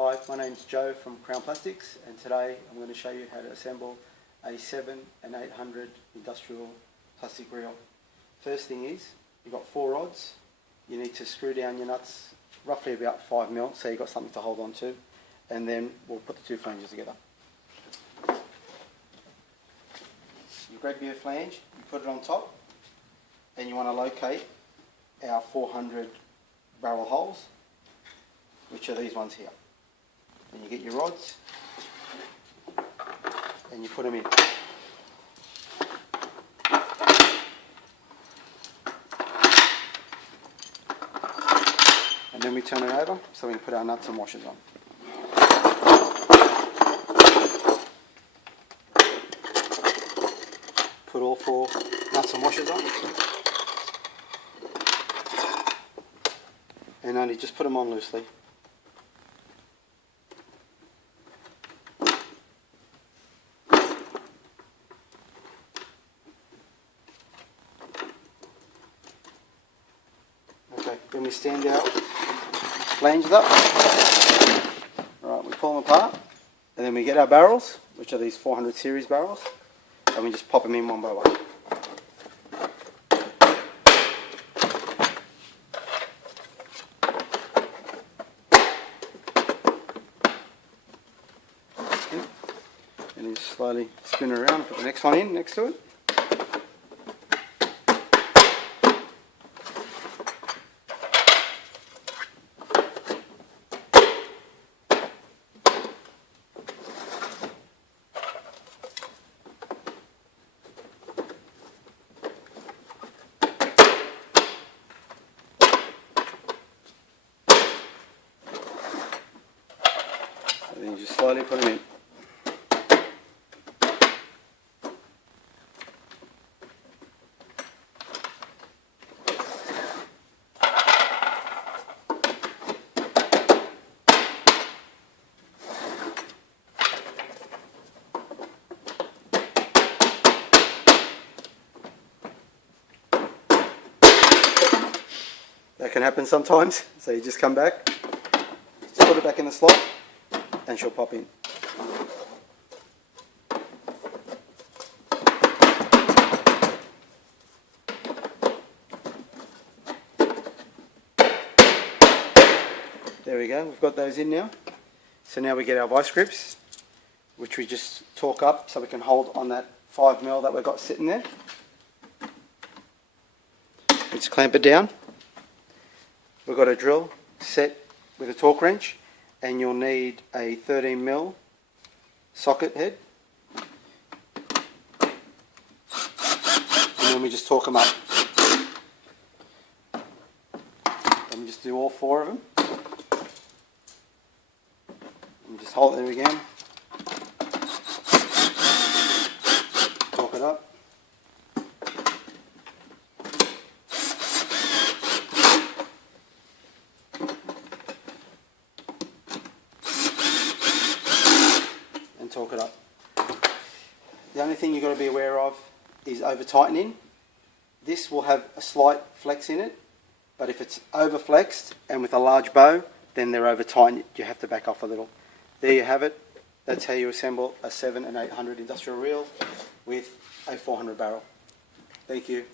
Hi, my name's Joe from Crown Plastics, and today I'm going to show you how to assemble a 7 and 800 industrial plastic reel. First thing is, you've got 4 rods. You need to screw down your nuts roughly about 5 mil, so you've got something to hold on to, and then we'll put the 2 flanges together. You grab your flange, you put it on top, and you want to locate our 400 barrel holes, which are these ones here. Then you get your rods and you put them in. And then we turn it over so we can put our nuts and washers on. Put all 4 nuts and washers on. And only just put them on loosely. Okay, then we stand our flanges up. Alright, we pull them apart, and then we get our barrels, which are these 400 series barrels, and we just pop them in one by one. Okay. And then just slowly spin it around and put the next one in next to it. And then you just slowly put them in. That can happen sometimes, so you just come back, just put it back in the slot, and she'll pop in. There we go, we've got those in now. So now we get our vice grips, which we just torque up so we can hold on that 5 mil that we've got sitting there. We just clamp it down. We've got a drill set with a torque wrench, and you'll need a 13 mil socket head, and then we just torque them up. And we just do all 4 of them, and just hold it again, torque it up. Torque it up. The only thing you've got to be aware of is over tightening. This will have a slight flex in it, but if it's over flexed and with a large bow, then they're over tightened. You have to back off a little. There you have it. That's how you assemble a 7 and 800 industrial reel with a 400 barrel. Thank you.